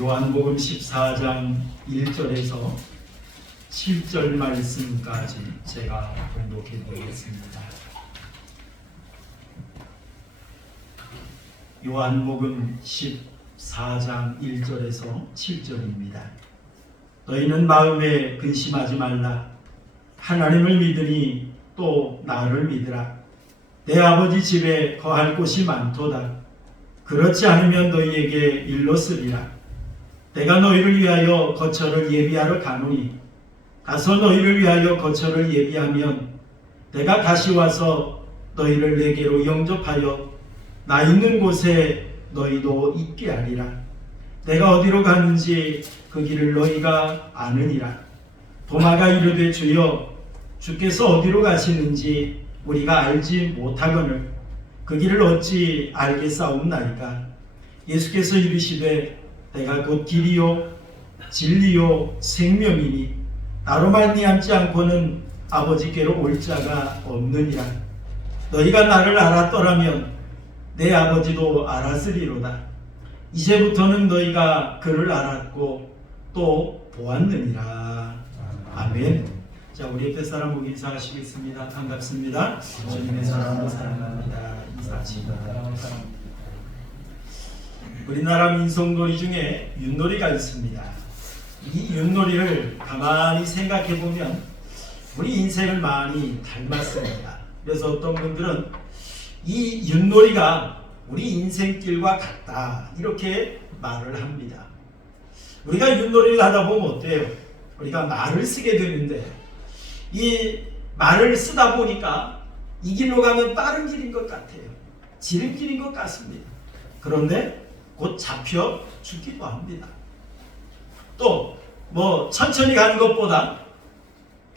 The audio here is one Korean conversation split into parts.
요한복음 14장 1절에서 7절 말씀까지 제가 봉독해 보겠습니다. 요한복음 14장 1절에서 7절입니다. 너희는 마음에 근심하지 말라. 하나님을 믿으니 또 나를 믿으라. 내 아버지 집에 거할 곳이 많도다. 그렇지 않으면 너희에게 일렀으리라. 내가 너희를 위하여 거처를 예비하러 가노니 가서 너희를 위하여 거처를 예비하면 내가 다시 와서 너희를 내게로 영접하여 나 있는 곳에 너희도 있게 하리라. 내가 어디로 가는지 그 길을 너희가 아느니라. 도마가 이르되 주여 주께서 어디로 가시는지 우리가 알지 못하거늘 그 길을 어찌 알겠사옵나이까. 예수께서 이르시되 내가 곧 길이요 진리요 생명이니 나로 말미암지 않고는 아버지께로 올 자가 없느니라. 너희가 나를 알았더라면 내 아버지도 알았으리로다. 이제부터는 너희가 그를 알았고 또 보았느니라. 아멘. 자, 우리 옆에 사람 보기 인사하시겠습니다. 반갑습니다. 주님의 사랑으로 사랑합니다. 인사하십니다. 우리나라 민속놀이 중에 윷놀이가 있습니다. 이 윷놀이를 가만히 생각해 보면 우리 인생을 많이 닮았습니다. 그래서 어떤 분들은 이 윷놀이가 우리 인생길과 같다 이렇게 말을 합니다. 우리가 윷놀이를 하다 보면 어때요? 우리가 말을 쓰게 되는데 이 말을 쓰다 보니까 이 길로 가면 빠른 길인 것 같아요. 지름길인 것 같습니다. 그런데 곧 잡혀 죽기도 합니다. 또 천천히 가는 것보다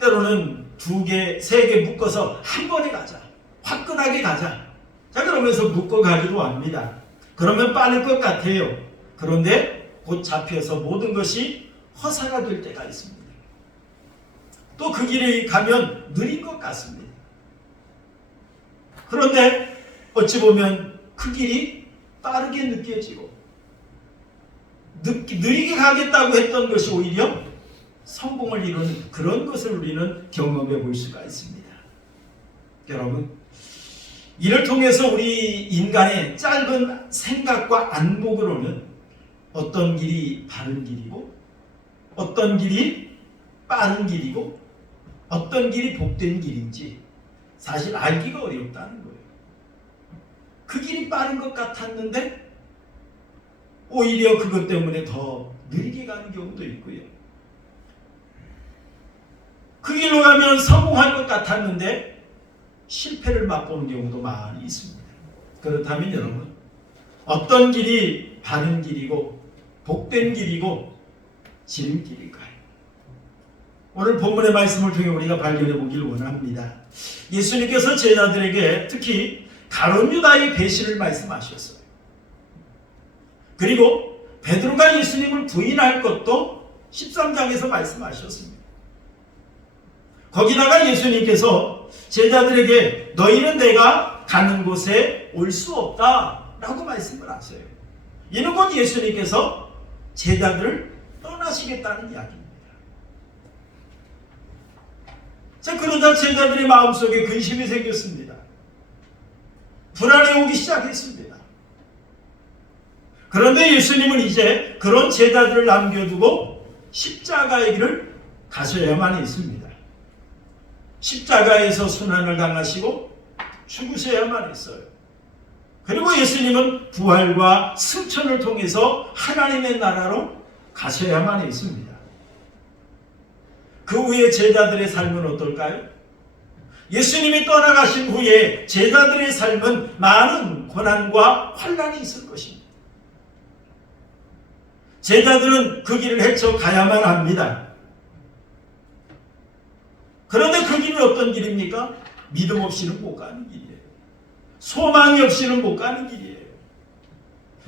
때로는 2개, 3개 묶어서 한 번에 가자. 화끈하게 가자. 자, 그러면서 묶어 가기도 합니다. 그러면 빠를 것 같아요. 그런데 곧 잡혀서 모든 것이 허사가 될 때가 있습니다. 또 그 길에 가면 느린 것 같습니다. 그런데 어찌 보면 그 길이 빠르게 느껴지고 느리게 가겠다고 했던 것이 오히려 성공을 이루는 그런 것을 우리는 경험해 볼 수가 있습니다. 여러분, 이를 통해서 우리 인간의 짧은 생각과 안목으로는 어떤 길이 바른 길이고 어떤 길이 빠른 길이고 어떤 길이 복된 길인지 사실 알기가 어렵다는 거예요. 그 길이 빠른 것 같았는데 오히려 그것 때문에 더 느리게 가는 경우도 있고요. 그 길로 가면 성공할 것 같았는데 실패를 맛보는 경우도 많이 있습니다. 그렇다면 여러분, 어떤 길이 바른 길이고 복된 길이고 지름길일까요? 오늘 본문의 말씀을 통해 우리가 발견해 보기를 원합니다. 예수님께서 제자들에게 특히 가룟 유다의 배신을 말씀하셨어요. 그리고 베드로가 예수님을 부인할 것도 13장에서 말씀하셨습니다. 거기다가 예수님께서 제자들에게 너희는 내가 가는 곳에 올 수 없다 라고 말씀을 하세요. 이는 곧 예수님께서 제자들을 떠나시겠다는 이야기입니다. 자, 그러다 제자들의 마음속에 근심이 생겼습니다. 불안이 오기 시작했습니다. 그런데 예수님은 이제 그런 제자들을 남겨두고 십자가의 길을 가셔야만 했습니다. 십자가에서 순환을 당하시고 죽으셔야만 했어요. 그리고 예수님은 부활과 승천을 통해서 하나님의 나라로 가셔야만 했습니다. 그 후에 제자들의 삶은 어떨까요? 예수님이 떠나가신 후에 제자들의 삶은 많은 고난과 환난이 있을 것입니다. 제자들은 그 길을 헤쳐 가야만 합니다. 그런데 그 길은 어떤 길입니까? 믿음 없이는 못 가는 길이에요. 소망이 없이는 못 가는 길이에요.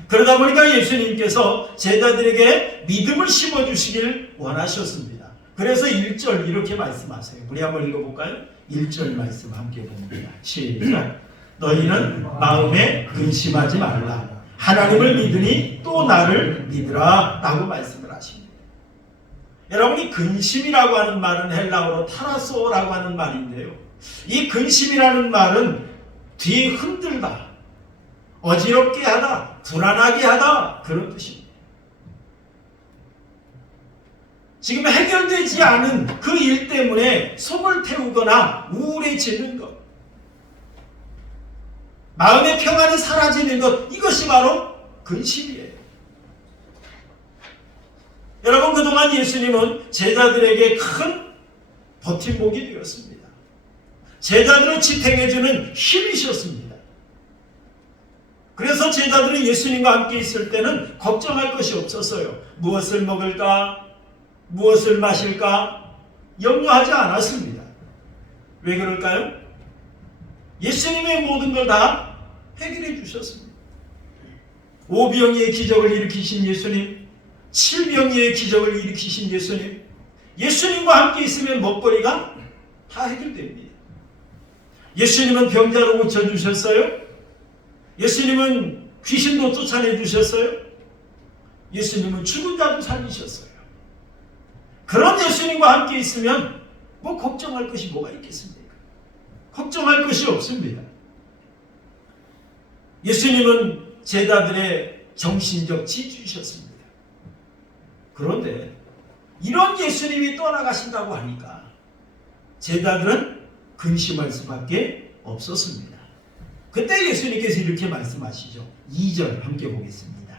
그러다 보니까 예수님께서 제자들에게 믿음을 심어주시길 원하셨습니다. 그래서 1절 이렇게 말씀하세요. 우리 한번 읽어볼까요? 1절 말씀 함께 봅니다. 시작. 너희는 마음에 근심하지 말라. 하나님을 믿으니 또 나를 믿으라 라고 말씀을 하십니다. 여러분이 근심이라고 하는 말은 헬라어로 타라소라고 하는 말인데요. 이 근심이라는 말은 뒤흔들다, 어지럽게 하다, 불안하게 하다 그런 뜻입니다. 지금 해결되지 않은 그 일 때문에 속을 태우거나 우울해지는 것, 마음의 평안이 사라지는 것, 이것이 바로 근심이에요. 여러분, 그동안 예수님은 제자들에게 큰 버팀목이 되었습니다. 제자들을 지탱해주는 힘이셨습니다. 그래서 제자들이 예수님과 함께 있을 때는 걱정할 것이 없었어요. 무엇을 먹을까? 무엇을 마실까? 염려하지 않았습니다. 왜 그럴까요? 예수님의 모든 걸 다 해결해 주셨습니다. 오병이의 기적을 일으키신 예수님, 칠병이의 기적을 일으키신 예수님, 예수님과 함께 있으면 먹거리가 다 해결됩니다. 예수님은 병자로 고쳐주셨어요. 예수님은 귀신도 쫓아내 주셨어요. 예수님은 죽은 자도 살리셨어요. 그런 예수님과 함께 있으면 뭐 걱정할 것이 뭐가 있겠습니까? 걱정할 것이 없습니다. 예수님은 제자들의 정신적 지주이셨습니다. 그런데 이런 예수님이 떠나가신다고 하니까 제자들은 근심할 수밖에 없었습니다. 그때 예수님께서 이렇게 말씀하시죠. 2절 함께 보겠습니다.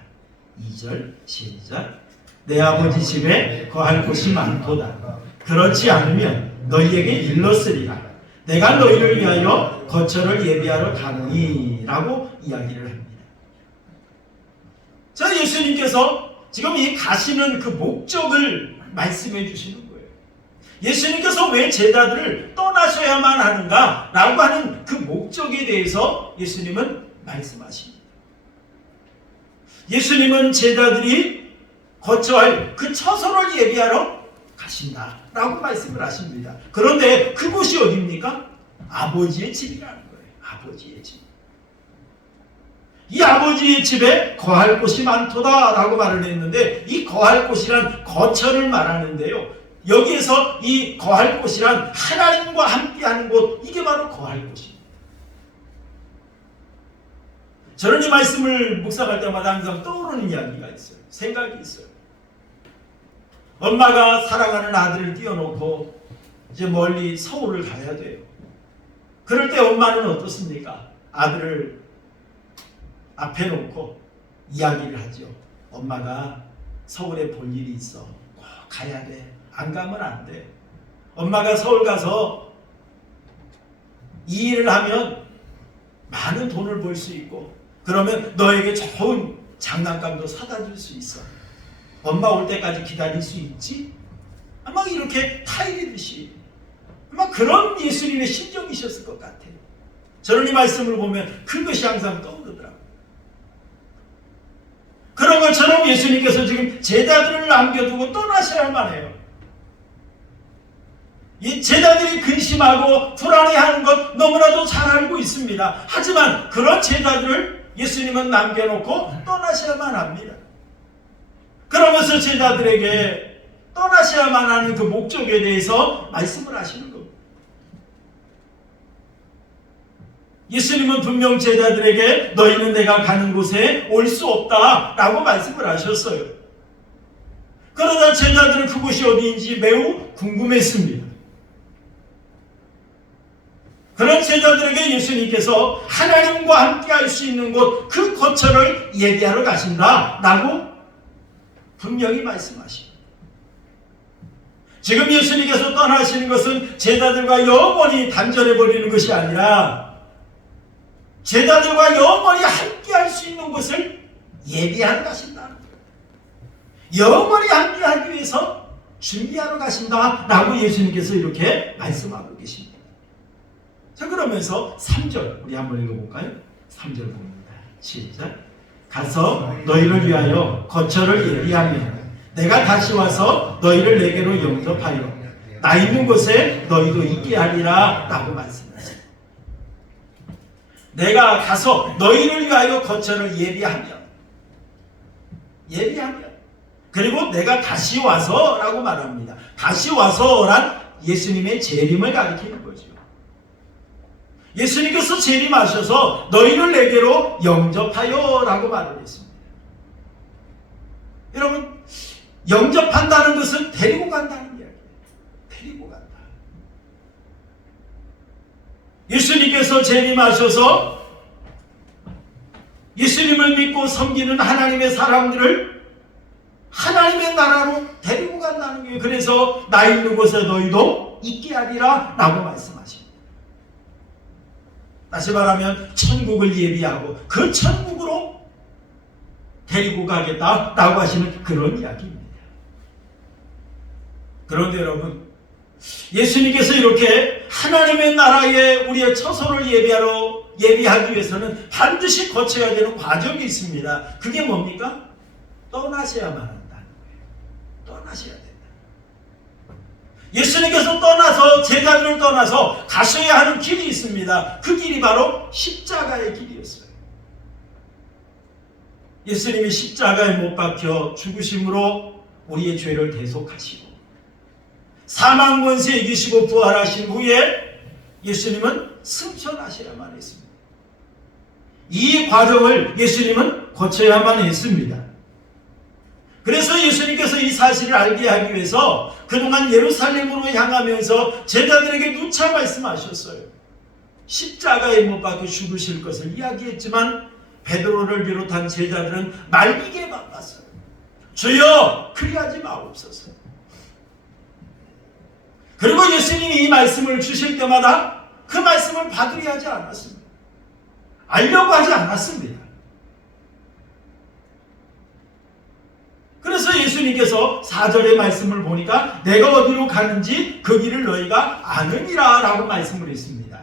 2절 시작. 내 아버지 집에 거할 곳이 많도다. 그렇지 않으면 너희에게 일렀으리라. 내가 너희를 위하여 거처를 예비하러 가노니 라고 이야기를 합니다. 자, 예수님께서 지금 이 가시는 그 목적을 말씀해 주시는 거예요. 예수님께서 왜 제자들을 떠나셔야만 하는가 라고 하는 그 목적에 대해서 예수님은 말씀하십니다. 예수님은 제자들이 거처할 그 처소를 예비하러 가신다 라고 말씀을 하십니다. 그런데 그곳이 어디입니까? 아버지의 집이라는 거예요. 아버지의 집. 이 아버지의 집에 거할 곳이 많도다 라고 말을 했는데, 이 거할 곳이란 거처를 말하는데요, 여기에서 이 거할 곳이란 하나님과 함께하는 곳, 이게 바로 거할 곳입니다. 저는 이 말씀을 묵상할 때마다 항상 떠오르는 이야기가 있어요. 생각이 있어요. 엄마가 사랑하는 아들을 띄워놓고 이제 멀리 서울을 가야 돼요. 그럴 때 엄마는 어떻습니까? 아들을 앞에 놓고 이야기를 하죠. 엄마가 서울에 볼 일이 있어. 꼭 가야 돼. 안 가면 안 돼. 엄마가 서울 가서 이 일을 하면 많은 돈을 벌 수 있고, 그러면 너에게 좋은 장난감도 사다 줄 수 있어. 엄마 올 때까지 기다릴 수 있지? 아마 이렇게 타이르듯이 아마 그런 예수님의 심정이셨을 것 같아요. 저는 이 말씀을 보면 그것이 항상 떠오르더라고요. 그런 것처럼 예수님께서 지금 제자들을 남겨두고 떠나셔야만 해요. 이 제자들이 근심하고 불안해하는 것 너무나도 잘 알고 있습니다. 하지만 그런 제자들을 예수님은 남겨놓고 떠나셔야만 합니다. 그러면서 제자들에게 떠나셔야만 하는 그 목적에 대해서 말씀을 하시는 겁니다. 예수님은 분명 제자들에게 너희는 내가 가는 곳에 올 수 없다 라고 말씀을 하셨어요. 그러나 제자들은 그곳이 어디인지 매우 궁금했습니다. 그런 제자들에게 예수님께서 하나님과 함께 할 수 있는 곳, 그 거처를 예비하러 가신다 라고 분명히 말씀하십니다. 지금 예수님께서 떠나시는 것은 제자들과 영원히 단절해버리는 것이 아니라 제자들과 영원히 함께 할 수 있는 곳을 예비하러 가신다는 거예요. 영원히 함께 하기 위해서 준비하러 가신다 라고 예수님께서 이렇게 말씀하고 계십니다. 자, 그러면서 3절 우리 한번 읽어볼까요? 3절 봅니다. 시작. 가서 너희를 위하여 거처를 예비하면 내가 다시 와서 너희를 내게로 영접하여 나 있는 곳에 너희도 있게 하리라 라고 말씀하십니다. 내가 가서 너희를 위하여 거처를 예비하면, 예비하면, 그리고 내가 다시 와서라고 말합니다. 다시 와서란 예수님의 재림을 가리키는 거죠. 예수님께서 재림하셔서 너희를 내게로 영접하여 라고 말을 했습니다. 여러분, 영접한다는 것은 데리고 간다는 이야기예요. 데리고 간다. 예수님께서 재림하셔서 예수님을 믿고 섬기는 하나님의 사람들을 하나님의 나라로 데리고 간다는 거예요. 그래서 나 있는 곳에 너희도 있게 하리라 라고 말씀하십니다. 다시 말하면 천국을 예비하고 그 천국으로 데리고 가겠다라고 하시는 그런 이야기입니다. 그런데 여러분, 예수님께서 이렇게 하나님의 나라에 우리의 처소를 예비하기 위해서는 반드시 거쳐야 되는 과정이 있습니다. 그게 뭡니까? 떠나셔야만 한다는 거예요. 떠나셔야 된다. 예수님께서 떠나서, 제자들을 떠나서 가셔야 하는 길이 있습니다. 그 길이 바로 십자가의 길이었어요. 예수님이 십자가에 못 박혀 죽으심으로 우리의 죄를 대속하시고 사망 권세 이기시고 부활하신 후에 예수님은 승천하셔야만 했습니다. 이 과정을 예수님은 거쳐야만 했습니다. 그래서 예수님께서 이 사실을 알게 하기 위해서 그동안 예루살렘으로 향하면서 제자들에게 누차 말씀하셨어요. 십자가에 못 박혀 죽으실 것을 이야기했지만 베드로를 비롯한 제자들은 말리게 바빴어요. 주여, 그리하지 마옵소서. 그리고 예수님이 이 말씀을 주실 때마다 그 말씀을 받으려 하지 않았습니다. 알려고 하지 않았습니다. 그래서 예수님께서 4절의 말씀을 보니까 내가 어디로 가는지 그 길을 너희가 아느니라 라고 말씀을 했습니다.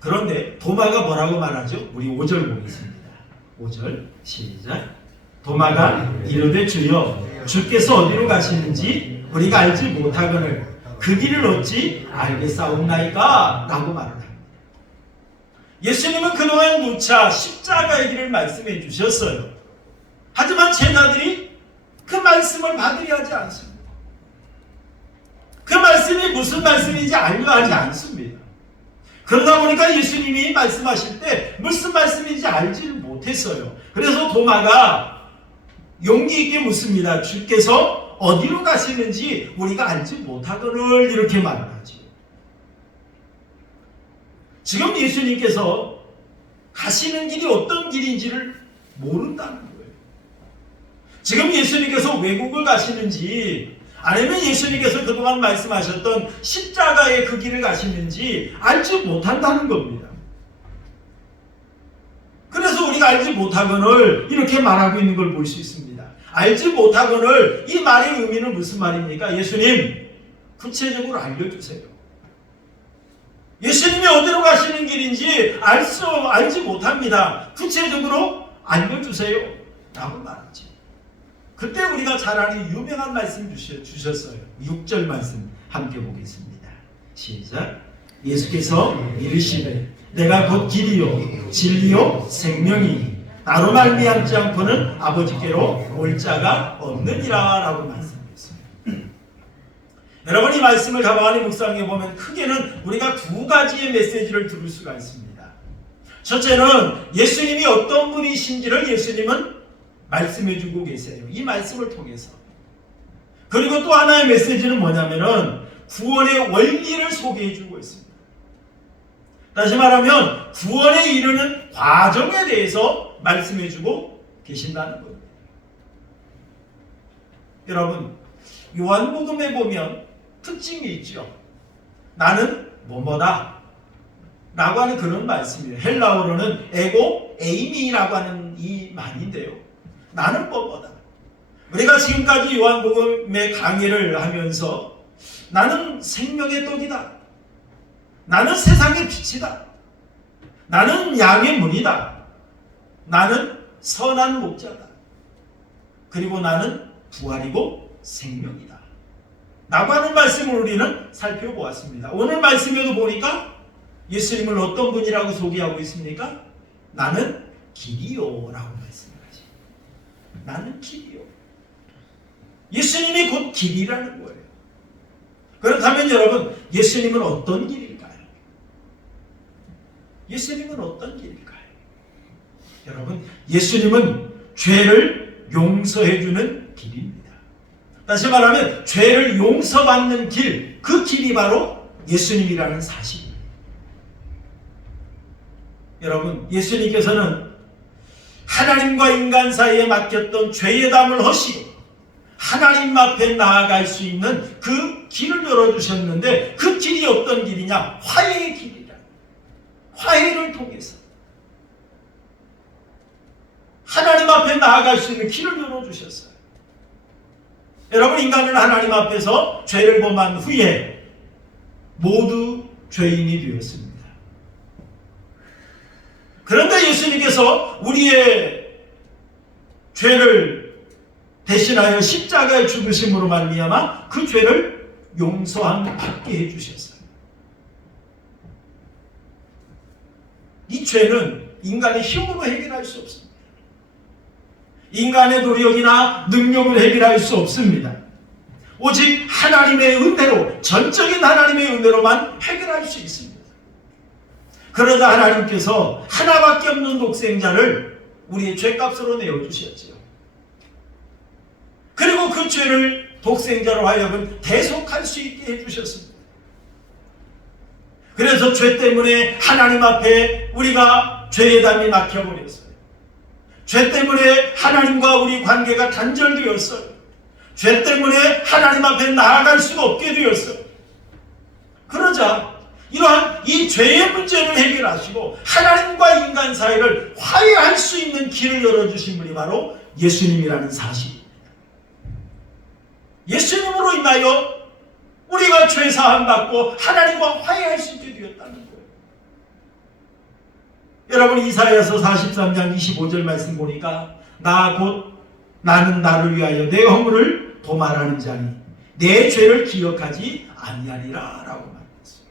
그런데 도마가 뭐라고 말하죠? 우리 5절 보겠습니다. 5절 시작. 도마가 이르되 주여, 주께서 어디로 가시는지 우리가 알지 못하거늘 그 길을 어찌 알겠사옵나이까? 라고 말을 합니다. 예수님은 그동안 누차 십자가의 길을 말씀해 주셨어요. 하지만 제자들이 그 말씀을 받으려 하지 않습니다. 그 말씀이 무슨 말씀인지 알려 하지 않습니다. 그러다 보니까 예수님이 말씀하실 때 무슨 말씀인지 알지를 못했어요. 그래서 도마가 용기 있게 묻습니다. 주께서 어디로 가시는지 우리가 알지 못하거늘 이렇게 말을 하죠. 지금 예수님께서 가시는 길이 어떤 길인지를 모른다는 거예요. 지금 예수님께서 외국을 가시는지 아니면 예수님께서 그동안 말씀하셨던 십자가의 그 길을 가시는지 알지 못한다는 겁니다. 그래서 우리가 알지 못하거늘 이렇게 말하고 있는 걸 볼 수 있습니다. 알지 못하거늘 이 말의 의미는 무슨 말입니까? 예수님, 구체적으로 알려주세요. 예수님이 어디로 가시는 길인지 알지 못합니다. 구체적으로 알려주세요. 라고 말하지. 그때 우리가 잘 아는 유명한 말씀 주셨어요. 6절 말씀 함께 보겠습니다. 시작. 예수께서 이르시되 내가 곧 길이요 진리요 생명이니 나로 말미암지 않고는 아버지께로 올 자가 없느니라 라고 말씀하셨습니다. 여러분, 이 말씀을 가만히 묵상해 보면 크게는 우리가 두 가지의 메시지를 들을 수가 있습니다. 첫째는 예수님이 어떤 분이신지를 예수님은 말씀해 주고 계세요. 이 말씀을 통해서. 그리고 또 하나의 메시지는 뭐냐면은 구원의 원리를 소개해 주고 있습니다. 다시 말하면 구원에 이르는 과정에 대해서 말씀해 주고 계신다는 겁니다. 여러분, 요한복음에 보면 특징이 있죠. 나는 뭐뭐다 라고 하는 그런 말씀이에요. 헬라어로는 에고 에이미라고 하는 이 말인데요. 나는 뭐뭐다. 우리가 지금까지 요한복음의 강의를 하면서 나는 생명의 떡이다. 나는 세상의 빛이다. 나는 양의 문이다. 나는 선한 목자다. 그리고 나는 부활이고 생명이다. 라고 하는 말씀을 우리는 살펴보았습니다. 오늘 말씀에도 보니까 예수님을 어떤 분이라고 소개하고 있습니까? 나는 길이요 라고 말씀하지. 나는 길이요. 예수님이 곧 길이라는 거예요. 그렇다면 여러분, 예수님은 어떤 길일까요? 예수님은 어떤 길일까요? 여러분, 예수님은 죄를 용서해주는 길입니다. 다시 말하면 죄를 용서받는 길, 그 길이 바로 예수님이라는 사실입니다. 여러분, 예수님께서는 하나님과 인간 사이에 맡겼던 죄의 담을 허시고 하나님 앞에 나아갈 수 있는 그 길을 열어주셨는데, 그 길이 어떤 길이냐? 화해의 길이라. 화해를 통해서 하나님 앞에 나아갈 수 있는 길을 열어주셨어요. 여러분, 인간은 하나님 앞에서 죄를 범한 후에 모두 죄인이 되었습니다. 그런데 예수님께서 우리의 죄를 대신하여 십자가에 죽으심으로 말미암아 그 죄를 용서함 받게 해주셨어요. 이 죄는 인간의 힘으로 해결할 수 없습니다. 인간의 노력이나 능력을 해결할 수 없습니다. 오직 하나님의 은혜로, 전적인 하나님의 은혜로만 해결할 수 있습니다. 그러자 하나님께서 하나밖에 없는 독생자를 우리의 죄값으로 내어주셨지요. 그리고 그 죄를 독생자로 하여금 대속할 수 있게 해주셨습니다. 그래서 죄 때문에 하나님 앞에 우리가 죄의 담이 막혀버렸어요. 죄 때문에 하나님과 우리 관계가 단절되었어요. 죄 때문에 하나님 앞에 나아갈 수가 없게 되었어요. 그러자 이러한 이 죄의 문제를 해결하시고 하나님과 인간 사이를 화해할 수 있는 길을 열어주신 분이 바로 예수님이라는 사실입니다. 예수님으로 인하여 우리가 죄 사함 받고 하나님과 화해할 수 있게 되었다는 거예요. 여러분, 이사야서 43장 25절 말씀 보니까 나는 나를 위하여 내 허물을 도말하는 자니 내 죄를 기억하지 아니하리라 라고 말했어요.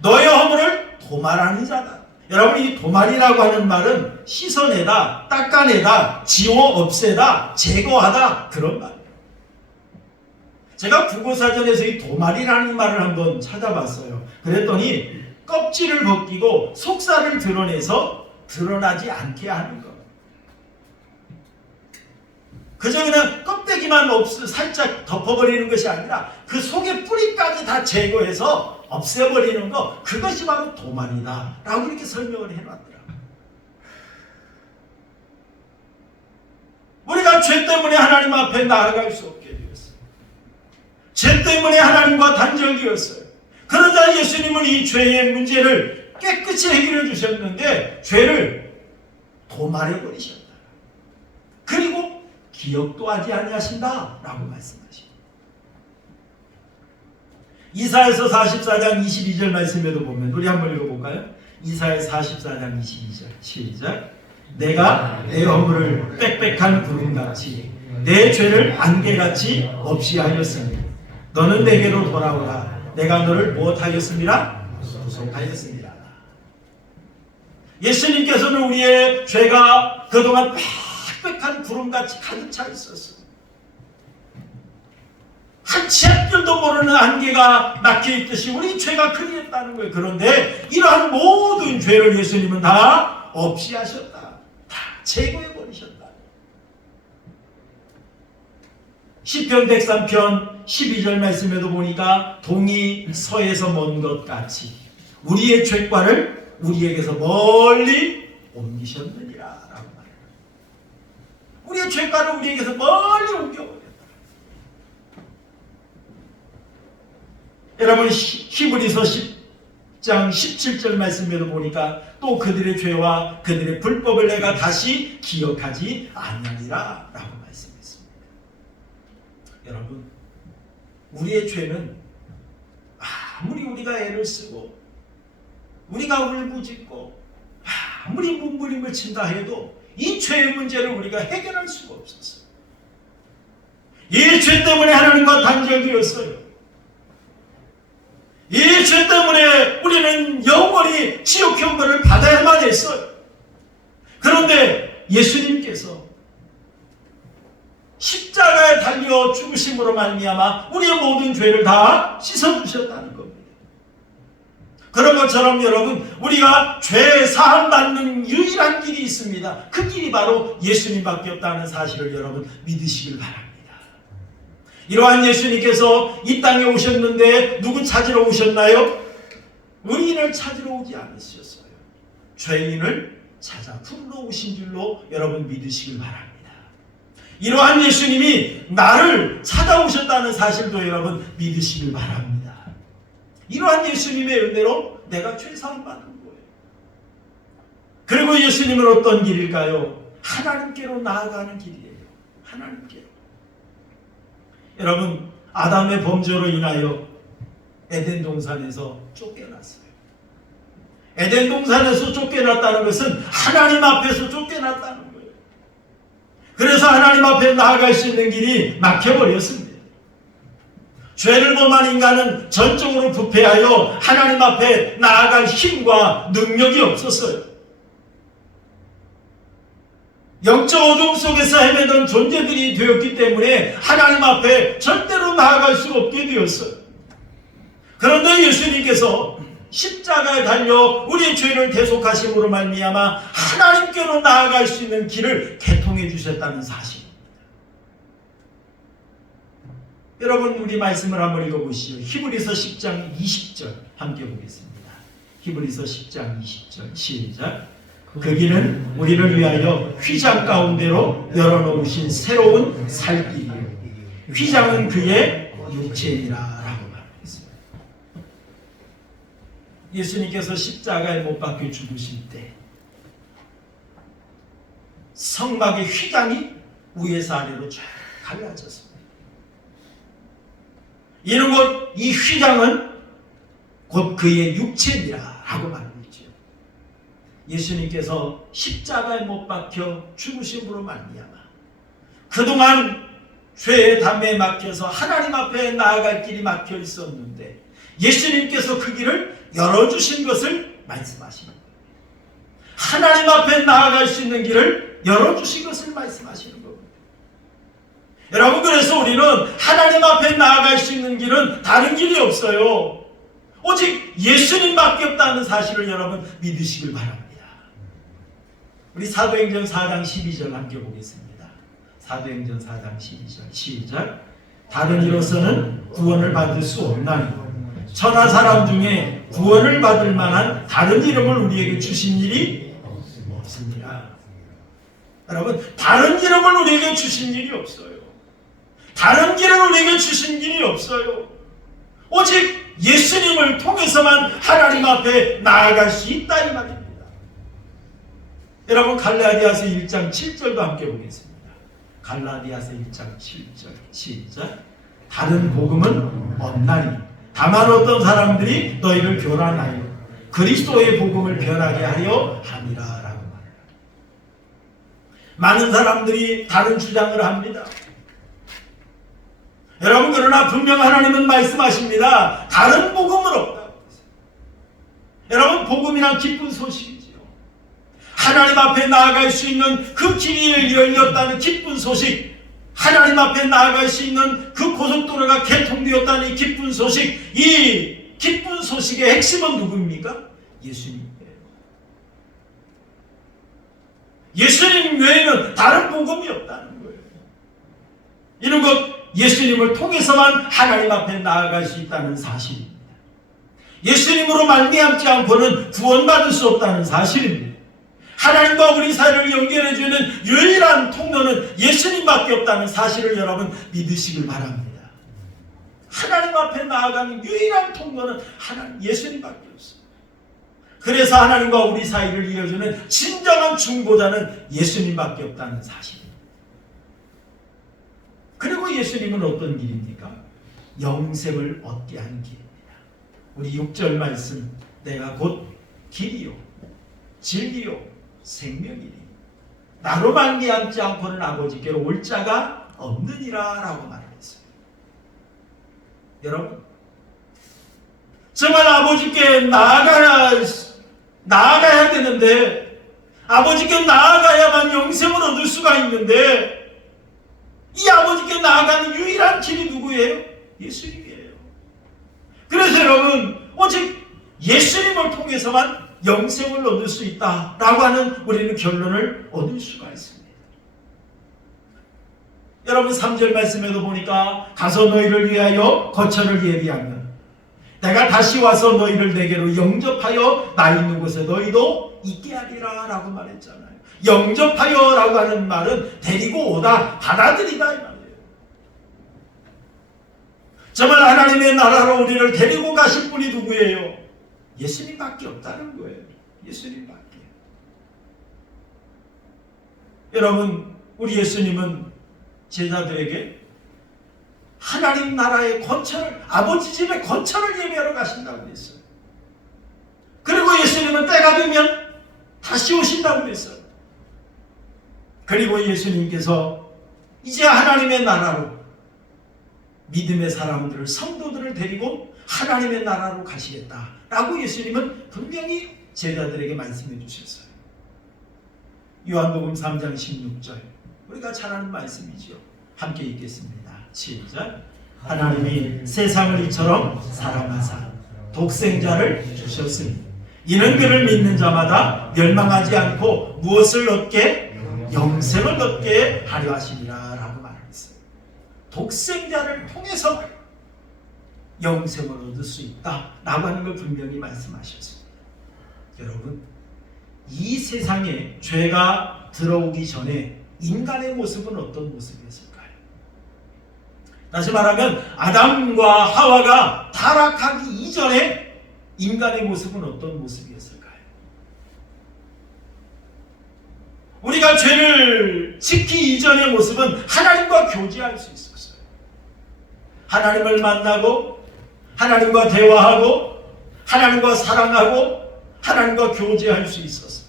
너의 허물을 도말하는 자다. 여러분, 이 도말이라고 하는 말은 씻어내다, 닦아내다, 지워 없애다, 제거하다, 그런 말이에요. 제가 국어사전에서 이 도말이라는 말을 한번 찾아봤어요. 그랬더니 껍질을 벗기고 속살을 드러내서 드러나지 않게 하는 것. 그저 그냥 껍데기만 살짝 덮어버리는 것이 아니라 그 속의 뿌리까지 다 제거해서 없애버리는 것, 그것이 바로 도말이다 라고 이렇게 설명을 해놨더라고요. 우리가 죄 때문에 하나님 앞에 나아갈 수 없게 되었어요. 죄 때문에 하나님과 단절되었어요. 그러자 예수님은 이 죄의 문제를 깨끗이 해결해 주셨는데 죄를 도말해버리셨다. 그리고 기억도 하지 아니하신다 라고 말씀하십니다. 이사야서 44장 22절 말씀에도 보면, 우리 한번 읽어볼까요? 이사야 44장 22절 시작. 내가 내 허물을 빽빽한 구름같이 내 죄를 안개같이 없이 하였으니 너는 내게로 돌아오라. 내가 너를 무엇하겠습니다? 구속하였습니다. 예수님께서는 우리의 죄가 그동안 빽빽한 구름같이 가득 차 있었어요. 한 치 앞줄도 모르는 안개가 막혀있듯이 우리 죄가 그리했다는 거예요. 그런데 이러한 모든 죄를 예수님은 다 없이 하셨다. 다 제거해버리셨다. 시편 103편 12절 말씀에도 보니까 동이 서에서 먼 것 같이 우리의 죄과를 우리에게서 멀리 옮기셨느니라 라고 말해요. 우리의 죄과를 우리에게서 멀리 옮겨버렸다. 여러분, 히브리서 10장 17절 말씀에도 보니까 또 그들의 죄와 그들의 불법을 내가 다시 기억하지 아니하리라 라고 말씀했습니다. 여러분, 우리의 죄는 아무리 우리가 애를 쓰고 우리가 울부짖고 아무리 몸부림을 친다 해도 이 죄의 문제를 우리가 해결할 수가 없었어요. 이 죄 때문에 하나님과 단절되었어요. 이 죄 때문에 우리는 영원히 지옥 형벌을 받아야만 했어요. 그런데 예수님께서 달려 죽으심으로 말미암아 우리의 모든 죄를 다 씻어주셨다는 겁니다. 그런 것처럼 여러분, 우리가 죄 사함 받는 유일한 길이 있습니다. 그 길이 바로 예수님밖에 없다는 사실을 여러분 믿으시길 바랍니다. 이러한 예수님께서 이 땅에 오셨는데 누구 찾으러 오셨나요? 의인을 찾으러 오지 않으셨어요. 죄인을 찾아 불러오신 줄로 여러분 믿으시길 바랍니다. 이러한 예수님이 나를 찾아오셨다는 사실도 여러분 믿으시길 바랍니다. 이러한 예수님의 은혜로 내가 죄사함 받은 거예요. 그리고 예수님은 어떤 길일까요? 하나님께로 나아가는 길이에요. 하나님께로. 여러분, 아담의 범죄로 인하여 에덴 동산에서 쫓겨났어요. 에덴 동산에서 쫓겨났다는 것은 하나님 앞에서 쫓겨났다는 거예요. 그래서 하나님 앞에 나아갈 수 있는 길이 막혀버렸습니다. 죄를 범한 인간은 전적으로 부패하여 하나님 앞에 나아갈 힘과 능력이 없었어요. 영적 어둠 속에서 헤매던 존재들이 되었기 때문에 하나님 앞에 절대로 나아갈 수 없게 되었어요. 그런데 예수님께서 십자가에 달려 우리의 죄를 대속하심으로 말미암아 하나님께로 나아갈 수 있는 길을 개통해 주셨다는 사실입니다. 여러분, 우리 말씀을 한번 읽어보시죠. 히브리서 10장 20절 함께 보겠습니다. 히브리서 10장 20절 시작. 그 길은 우리를 위하여 휘장 가운데로 열어놓으신 새로운 살 길이요 휘장은 그의 육체이라 라고 말했습니다. 예수님께서 십자가에 못 박혀 죽으실 때 성막의 휘장이 위에서 아래로 쫙 갈라졌습니다. 이런 것, 이 휘장은 곧 그의 육체이라 하고 말합니다. 예수님께서 십자가에 못 박혀 죽으심으로 말미암아 그동안 죄의 담에 막혀서 하나님 앞에 나아갈 길이 막혀 있었는데 예수님께서 그 길을 열어주신 것을 말씀하시는 거예요. 하나님 앞에 나아갈 수 있는 길을 열어주신 것을 말씀하시는 겁니다. 여러분, 그래서 우리는 하나님 앞에 나아갈 수 있는 길은 다른 길이 없어요. 오직 예수님밖에 없다는 사실을 여러분 믿으시길 바랍니다. 우리 사도행전 4장 12절 함께 보겠습니다. 사도행전 4장 12절 시작. 다른 이로서는 구원을 받을 수 없나니 천하 사람 중에 구원을 받을 만한 다른 이름을 우리에게 주신 일이 없습니다. 여러분, 다른 이름을 우리에게 주신 일이 없어요. 다른 길을 우리에게 주신 일이 없어요. 오직 예수님을 통해서만 하나님 앞에 나아갈 수 있다 이 말입니다. 여러분, 갈라디아서 1장 7절도 함께 보겠습니다. 갈라디아서 1장 7절 시작. 다른 복음은 없나니 다만 어떤 사람들이 너희를 교란하여 그리스도의 복음을 변하게 하려 함이라 라고 말합니다. 많은 사람들이 다른 주장을 합니다. 여러분, 그러나 분명 하나님은 말씀하십니다. 다른 복음은 없다고. 여러분, 복음이란 기쁜 소식이지요. 하나님 앞에 나아갈 수 있는 그 길이 열렸다는 기쁜 소식, 하나님 앞에 나아갈 수 있는 그 고속도로가 개통되었다는 이 기쁜 소식, 이 기쁜 소식의 핵심은 누구입니까? 예수님이에요. 예수님 외에는 다른 복음이 없다는 거예요. 이런 것, 예수님을 통해서만 하나님 앞에 나아갈 수 있다는 사실입니다. 예수님으로 말미암지 않고는 구원받을 수 없다는 사실입니다. 하나님과 우리 사이를 연결해주는 유일한 통로는 예수님밖에 없다는 사실을 여러분 믿으시길 바랍니다. 하나님 앞에 나아가는 유일한 통로는 예수님밖에 없습니다. 그래서 하나님과 우리 사이를 이어주는 진정한 중보자는 예수님밖에 없다는 사실입니다. 그리고 예수님은 어떤 길입니까? 영생을 얻게 하는 길입니다. 우리 6절 말씀, 내가 곧 길이요 진리요 생명이니 나로 말미암지 않고는 아버지께로 올 자가 없느니라 라고 말했어요. 여러분, 정말 아버지께 나아가야 되는데, 아버지께 나아가야만 영생을 얻을 수가 있는데, 이 아버지께 나아가는 유일한 길이 누구예요? 예수님이에요. 그래서 여러분, 오직 예수님을 통해서만 영생을 얻을 수 있다라고 하는 우리는 결론을 얻을 수가 있습니다. 여러분 3절 말씀에도 보니까 가서 너희를 위하여 거처를 예비하면 내가 다시 와서 너희를 내게로 영접하여 나 있는 곳에 너희도 있게 하리라 라고 말했잖아요. 영접하여 라고 하는 말은 데리고 오다, 받아들이다 이 말이에요. 정말 하나님의 나라로 우리를 데리고 가실 분이 누구예요? 예수님밖에 없다는 거예요. 예수님밖에. 여러분, 우리 예수님은 제자들에게 하나님 나라의 거처를, 아버지 집의 거처를 예비하러 가신다고 했어요. 그리고 예수님은 때가 되면 다시 오신다고 했어요. 그리고 예수님께서 이제 하나님의 나라로 믿음의 사람들을, 성도들을 데리고 하나님의 나라로 가시겠다라고 예수님은 분명히 제자들에게 말씀해 주셨어요. 요한복음 3장 16절, 우리가 잘 아는 말씀이지요. 함께 읽겠습니다. 시작. 하나님이 세상을 이처럼 사랑하사 독생자를 주셨으니 이는 그를 믿는 자마다 멸망하지 않고 무엇을 얻게? 영생을 얻게 하려 하시니라 라고 말했어요. 독생자를 통해서 영생을 얻을 수 있다 라고 하는 걸 분명히 말씀하셨습니다. 여러분, 이 세상에 죄가 들어오기 전에 인간의 모습은 어떤 모습이었을까요? 다시 말하면 아담과 하와가 타락하기 이전에 인간의 모습은 어떤 모습이었을까요? 우리가 죄를 짓기 이전의 모습은 하나님과 교제할 수 있었어요. 하나님을 만나고 하나님과 대화하고 하나님과 사랑하고 하나님과 교제할 수 있었어요.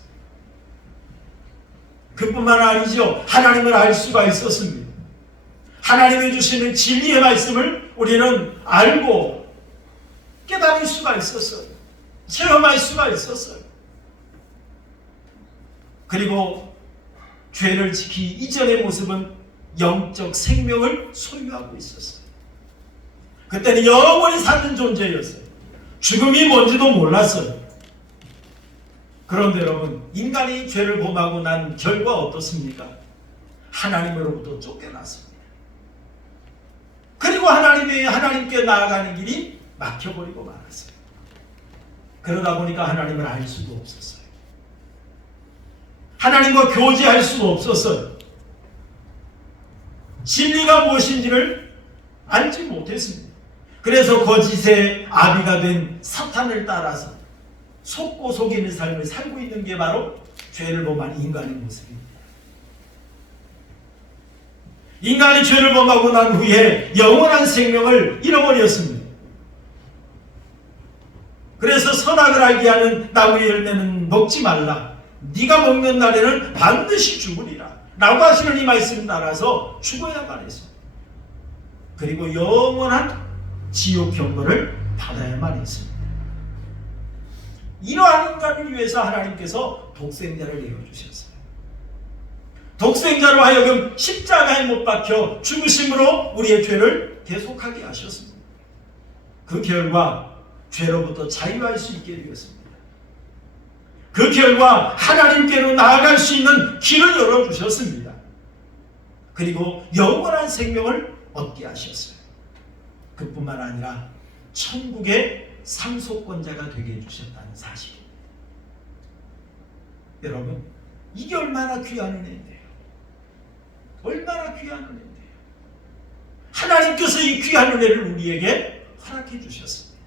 그뿐만 아니죠. 하나님을 알 수가 있었습니다. 하나님이 주시는 진리의 말씀을 우리는 알고 깨달을 수가 있었어요. 체험할 수가 있었어요. 그리고 죄를 지키기 이전의 모습은 영적 생명을 소유하고 있었어요. 그때는 영원히 사는 존재였어요. 죽음이 뭔지도 몰랐어요. 그런데 여러분, 인간이 죄를 범하고 난 결과 어떻습니까? 하나님으로부터 쫓겨났습니다. 그리고 하나님께 나아가는 길이 막혀버리고 말았어요. 그러다 보니까 하나님을 알 수도 없었어요. 하나님과 교제할 수도 없었어요. 진리가 무엇인지를 알지 못했습니다. 그래서 거짓의 아비가 된 사탄을 따라서 속고 속이는 삶을 살고 있는 게 바로 죄를 범한 인간의 모습입니다. 인간이 죄를 범하고 난 후에 영원한 생명을 잃어버렸습니다. 그래서 선악을 알게 하는 나무의 열매는 먹지 말라. 네가 먹는 날에는 반드시 죽으리라 라고 하시는 이 말씀 따라서 죽어야만 했습니다. 그리고 영원한 지옥 경고를 받아야만 했습니다. 이러한 인간을 위해서 하나님께서 독생자를 내어주셨어요. 독생자로 하여금 십자가에 못 박혀 죽으심으로 우리의 죄를 대속하게 하셨습니다. 그 결과 죄로부터 자유할 수 있게 되었습니다. 그 결과 하나님께로 나아갈 수 있는 길을 열어주셨습니다. 그리고 영원한 생명을 얻게 하셨어요. 그뿐만 아니라 천국의 상속권자가 되게 해주셨다는 사실입니다. 여러분, 이게 얼마나 귀한 은혜인데요. 얼마나 귀한 은혜인데요. 하나님께서 이 귀한 은혜를 우리에게 허락해 주셨습니다.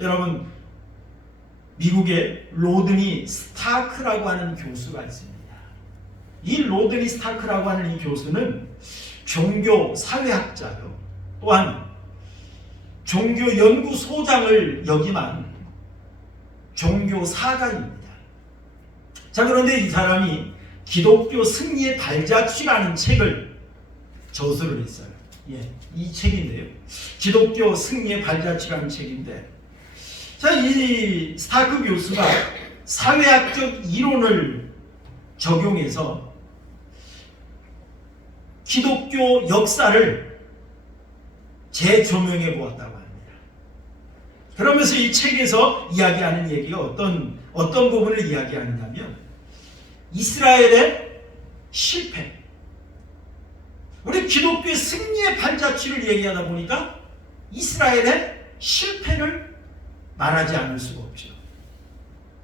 여러분, 미국의 로드니 스타크라고 하는 교수가 있습니다. 이 로드니 스타크라고 하는 이 교수는 종교 사회학자요, 또한 종교 연구소장을 역임한 종교 사가입니다. 자, 그런데 이 사람이 기독교 승리의 발자취라는 책을 저서를 했어요. 이 책인데요. 기독교 승리의 발자취라는 책인데, 자, 이 스타크 교수가 사회학적 이론을 적용해서 기독교 역사를 재조명해 보았다고 합니다. 그러면서 이 책에서 이야기하는 얘기가 어떤 부분을 이야기하느냐면 이스라엘의 실패, 우리 기독교의 승리의 발자취를 얘기하다 보니까 이스라엘의 실패를 말하지 않을 수가 없죠.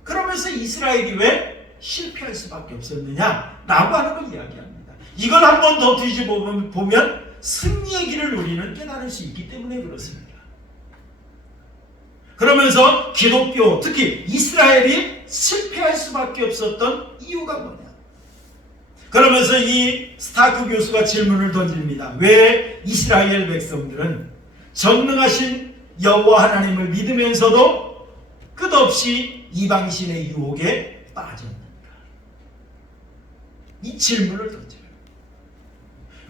그러면서 이스라엘이 왜 실패할 수밖에 없었느냐라고 하는 걸 이야기합니다. 이걸 한 번 더 뒤집어 보면 승리의 길을 우리는 깨달을 수 있기 때문에 그렇습니다. 그러면서 기독교, 특히 이스라엘이 실패할 수밖에 없었던 이유가 뭐냐? 그러면서 이 스타크 교수가 질문을 던집니다. 왜 이스라엘 백성들은 전능하신 여호와 하나님을 믿으면서도 끝없이 이방신의 유혹에 빠졌는가? 이 질문을 던져요.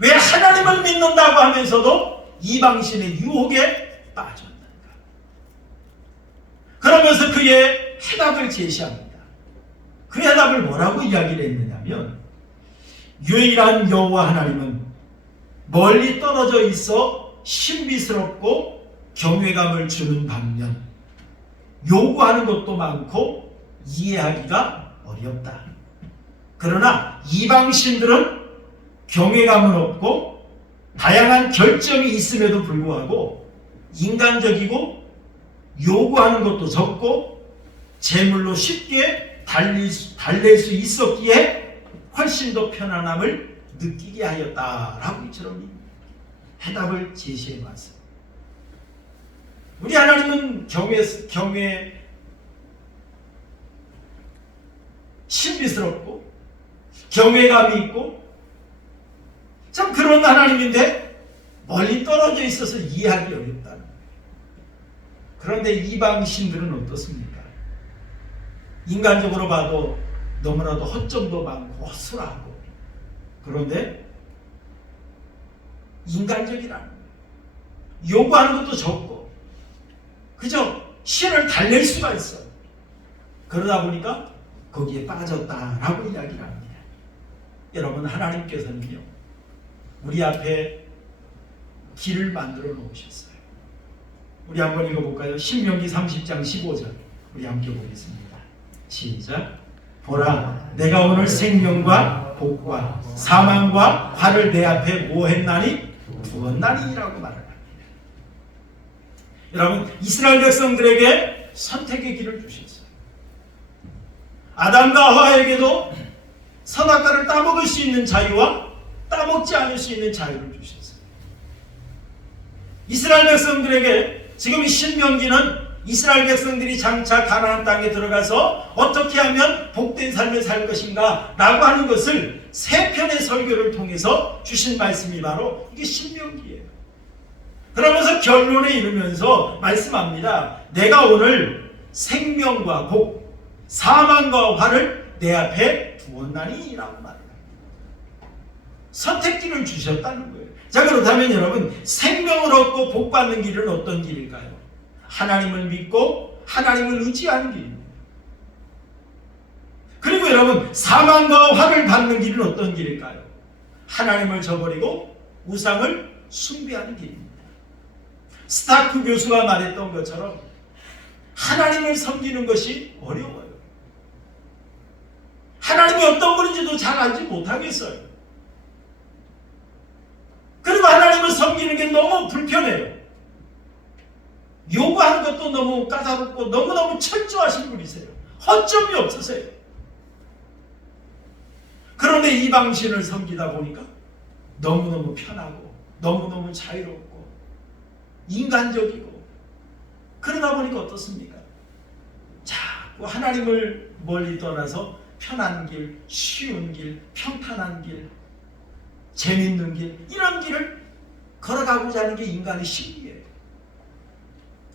왜 하나님을 믿는다고 하면서도 이방신의 유혹에 빠졌는가? 그러면서 그의 해답을 제시합니다. 그 해답을 뭐라고 이야기를 했느냐면 유일한 여호와 하나님은 멀리 떨어져 있어 신비스럽고 경외감을 주는 반면 요구하는 것도 많고 이해하기가 어렵다. 그러나 이방신들은 경외감은 없고 다양한 결정이 있음에도 불구하고 인간적이고 요구하는 것도 적고 재물로 쉽게 달랠 수 있었기에 훨씬 더 편안함을 느끼게 하였다라고 이처럼 해답을 제시해 봤습니다. 우리 하나님은 경외 신비스럽고 경외감이 있고 참 그런 하나님인데 멀리 떨어져 있어서 이해하기 어렵다는 거예요. 그런데 이방 신들은 어떻습니까? 인간적으로 봐도 너무나도 허점도 많고 허술하고 그런데 인간적이라는 거예요. 요구하는 것도 적고 그저 신을 달랠 수가 있어요. 그러다 보니까 거기에 빠졌다라고 이야기를 합니다. 여러분 하나님께서는요 우리 앞에 길을 만들어 놓으셨어요. 우리 한번 읽어볼까요? 신명기 30장 15절 우리 함께 보겠습니다. 시작. 보라 내가 오늘 생명과 복과 사망과 화를 내 앞에 모했나니 두었나니라고 말을 합니다. 여러분 이스라엘 백성들에게 선택의 길을 주셨어요. 아담과 하와에게도 선악과를 따먹을 수 있는 자유와 따먹지 않을 수 있는 자유를 주셨어요. 이스라엘 백성들에게 지금 이 신명기는 이스라엘 백성들이 장차 가나안 땅에 들어가서 어떻게 하면 복된 삶을 살 것인가 라고 하는 것을 세 편의 설교를 통해서 주신 말씀이 바로 이게 신명기예요. 그러면서 결론에 이르면서 말씀합니다. 내가 오늘 생명과 복, 사망과 화를 내 앞에 두었나니 라고 말합니다. 선택기를 주셨다는 거예요. 자 그렇다면 여러분 생명을 얻고 복 받는 길은 어떤 길일까요? 하나님을 믿고 하나님을 의지하는 길입니다. 그리고 여러분 사망과 화를 받는 길은 어떤 길일까요? 하나님을 저버리고 우상을 숭배하는 길입니다. 스타크 교수가 말했던 것처럼 하나님을 섬기는 것이 어려워요. 하나님이 어떤 분인지도 잘 알지 못하겠어요. 그리고 하나님을 섬기는 게 너무 불편해요. 요구하는 것도 너무 까다롭고 너무너무 철저하신 분이세요. 허점이 없으세요. 그런데 이방신을 섬기다 보니까 너무너무 편하고 너무너무 자유롭고 인간적이고 그러다 보니까 어떻습니까? 자꾸 하나님을 멀리 떠나서 편한 길, 쉬운 길, 평탄한 길, 재밌는 길 이런 길을 걸어가고자 하는 게 인간의 심리예요.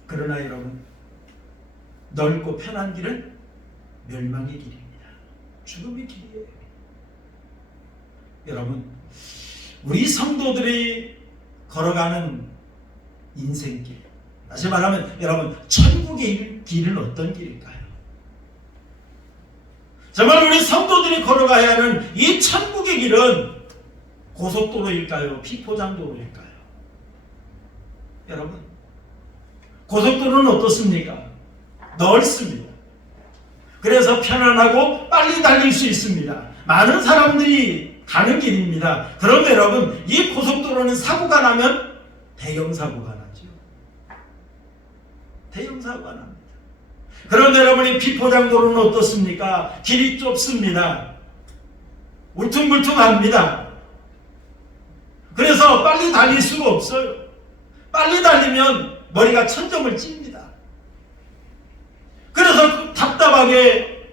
그러나 여러분 넓고 편한 길은 멸망의 길입니다. 죽음의 길이에요. 여러분 우리 성도들이 걸어가는 인생길 다시 말하면 여러분 천국의 길은 어떤 길일까요? 정말 우리 성도들이 걸어가야 하는 이 천국의 길은 고속도로일까요? 비포장도로일까요? 여러분, 고속도로는 어떻습니까? 넓습니다. 그래서 편안하고 빨리 달릴 수 있습니다. 많은 사람들이 가는 길입니다. 그런데 여러분, 이 고속도로는 사고가 나면 대형 사고가 나죠. 대형 사고가 납니다. 그런데 여러분, 이 비포장도로는 어떻습니까? 길이 좁습니다. 울퉁불퉁합니다. 그래서 빨리 달릴 수가 없어요. 빨리 달리면 머리가 천점을 찝니다. 그래서 답답하게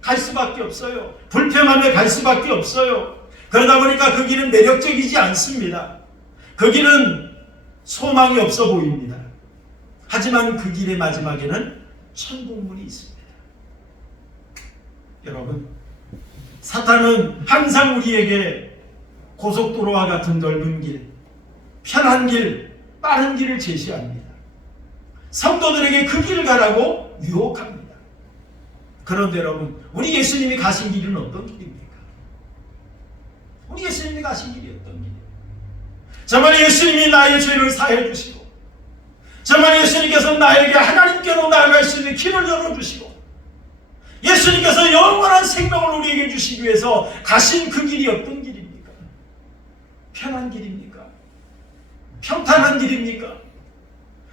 갈 수밖에 없어요. 불편함에 갈 수밖에 없어요. 그러다 보니까 그 길은 매력적이지 않습니다. 그 길은 소망이 없어 보입니다. 하지만 그 길의 마지막에는 천국문이 있습니다. 여러분, 사탄은 항상 우리에게 고속도로와 같은 넓은 길, 편한 길, 빠른 길을 제시합니다. 성도들에게 그 길을 가라고 유혹합니다. 그런데 여러분, 우리 예수님이 가신 길은 어떤 길입니까? 우리 예수님이 가신 길이 어떤 길이에요? 정말 예수님이 나의 죄를 사해 주시고, 정말 예수님께서 나에게 하나님께로 나아갈 수 있는 길을 열어주시고, 예수님께서 영원한 생명을 우리에게 주시기 위해서 가신 그 길이 어떤 길입니까? 편한 길입니까? 평탄한 길입니까?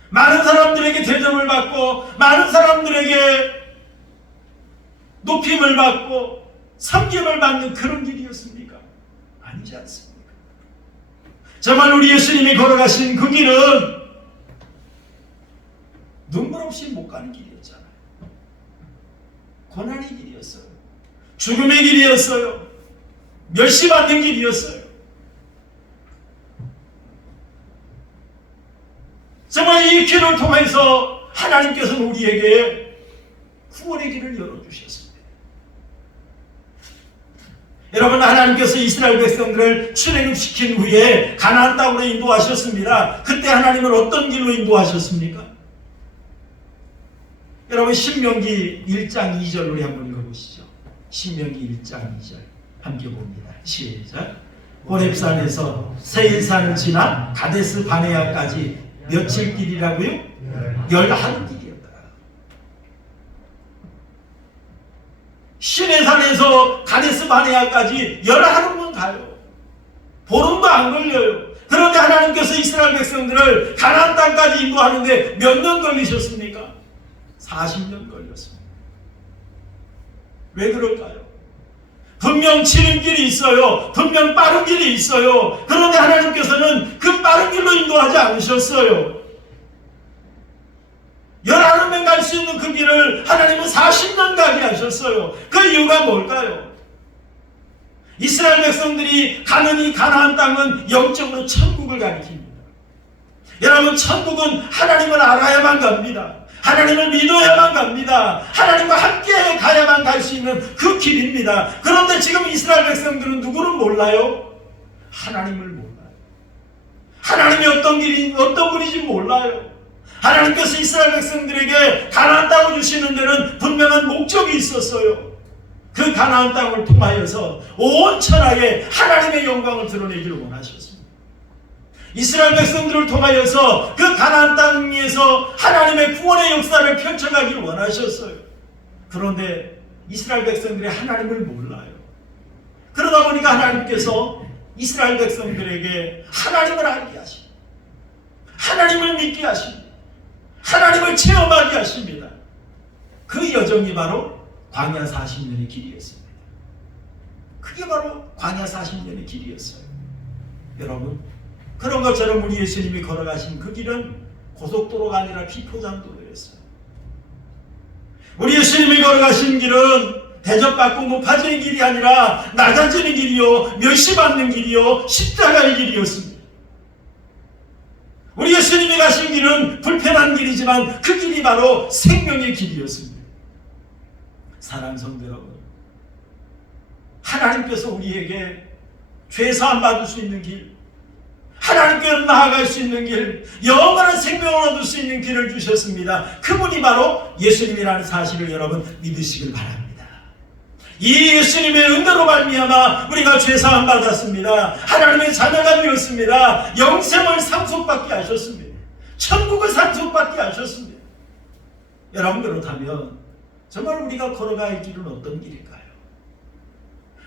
많은 사람들에게 대접을 받고, 많은 사람들에게 높임을 받고 섬김을 받는 그런 길이었습니까? 아니지 않습니까? 정말 우리 예수님이 걸어가신 그 길은 눈물 없이 못 가는 길이었잖아요. 고난의 길이었어요. 죽음의 길이었어요. 멸시받는 길이었어요. 정말 이 길을 통해서 하나님께서는 우리에게 구원의 길을 열어주셨습니다. 여러분, 하나님께서 이스라엘 백성들을 출애굽시킨 후에 가나안 땅으로 인도하셨습니다. 그때 하나님은 어떤 길로 인도하셨습니까? 여러분, 신명기 1장 2절 우리 한번 읽어보시죠. 신명기 1장 2절 함께 봅니다. 시작. 호렙산에서 세일산을 지나 가데스 바네아까지 며칠 길이라고요? 11길이었다. 시내산에서 가데스 바네아까지 11번 가요. 보름도 안 걸려요. 그런데 하나님께서 이스라엘 백성들을 가나안 땅까지 인도하는데 몇 년 걸리셨습니까? 40년 걸렸습니다. 왜 그럴까요? 분명 지름길이 있어요. 분명 빠른 길이 있어요. 그런데 하나님께서는 그 빠른 길로 인도하지 않으셨어요. 11명 갈 수 있는 그 길을 하나님은 40년 가게 하셨어요. 그 이유가 뭘까요? 이스라엘 백성들이 가는 이 가나안 땅은 영적으로 천국을 가리킵니다. 여러분, 천국은 하나님을 알아야만 갑니다. 하나님을 믿어야만 갑니다. 하나님과 함께 가야만 갈 수 있는 그 길입니다. 그런데 지금 이스라엘 백성들은 누구를 몰라요? 하나님을 몰라요. 하나님이 어떤 길이, 어떤 분인지 몰라요. 하나님께서 이스라엘 백성들에게 가나안 땅을 주시는 데는 분명한 목적이 있었어요. 그 가나안 땅을 통하여서 온 천하에 하나님의 영광을 드러내기를 원하셨습니다. 이스라엘 백성들을 통하여서 그 가나안 땅에서 하나님의 구원의 역사를 펼쳐가기를 원하셨어요. 그런데 이스라엘 백성들이 하나님을 몰라요. 그러다 보니까 하나님께서 이스라엘 백성들에게 하나님을 알게 하십니다. 하나님을 믿게 하십니다. 하나님을 체험하게 하십니다. 그 여정이 바로 광야 40년의 길이었습니다. 그게 바로 광야 40년의 길이었어요. 여러분, 그런 것처럼 우리 예수님이 걸어가신 그 길은 고속도로가 아니라 비포장도로였어요. 우리 예수님이 걸어가신 길은 대접받고 높아지는 길이 아니라 낮아지는 길이요, 멸시받는 길이요, 십자가의 길이었습니다. 우리 예수님이 가신 길은 불편한 길이지만 그 길이 바로 생명의 길이었습니다. 사랑하는 성도 여러분, 하나님께서 우리에게 죄사함 받을 수 있는 길, 하나님께로 나아갈 수 있는 길, 영원한 생명을 얻을 수 있는 길을 주셨습니다. 그분이 바로 예수님이라는 사실을 여러분 믿으시길 바랍니다. 이 예수님의 은혜로 말미암아 우리가 죄사함 받았습니다. 하나님의 자녀가 되었습니다. 영생을 상속받게 하셨습니다. 천국을 상속받게 하셨습니다. 여러분, 그렇다면 정말 우리가 걸어갈 길은 어떤 길일까요?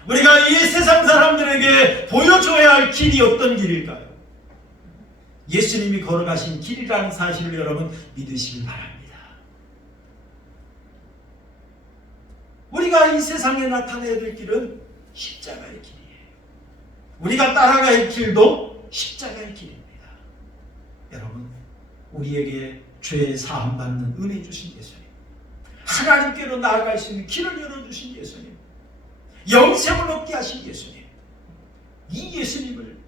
우리가 이 세상 사람들에게 보여줘야 할 길이 어떤 길일까요? 예수님이 걸어가신 길이라는 사실을 여러분 믿으시길 바랍니다. 우리가 이 세상에 나타내야 될 길은 십자가의 길이에요. 우리가 따라갈 길도 십자가의 길입니다. 여러분, 우리에게 죄 사함 받는 은혜 주신 예수님, 하나님께로 나아갈 수 있는 길을 열어주신 예수님, 영생을 얻게 하신 예수님, 이 예수님을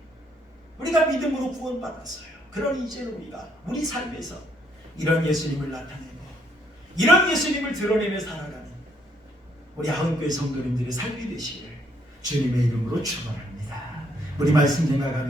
우리가 믿음으로 구원받았어요. 그러니 이제는 우리가 우리 삶에서 이런 예수님을 나타내고 이런 예수님을 드러내며 살아가는 우리 하은교회 성도님들의 삶이 되시기를 주님의 이름으로 축원합니다. 우리 말씀 생각하면서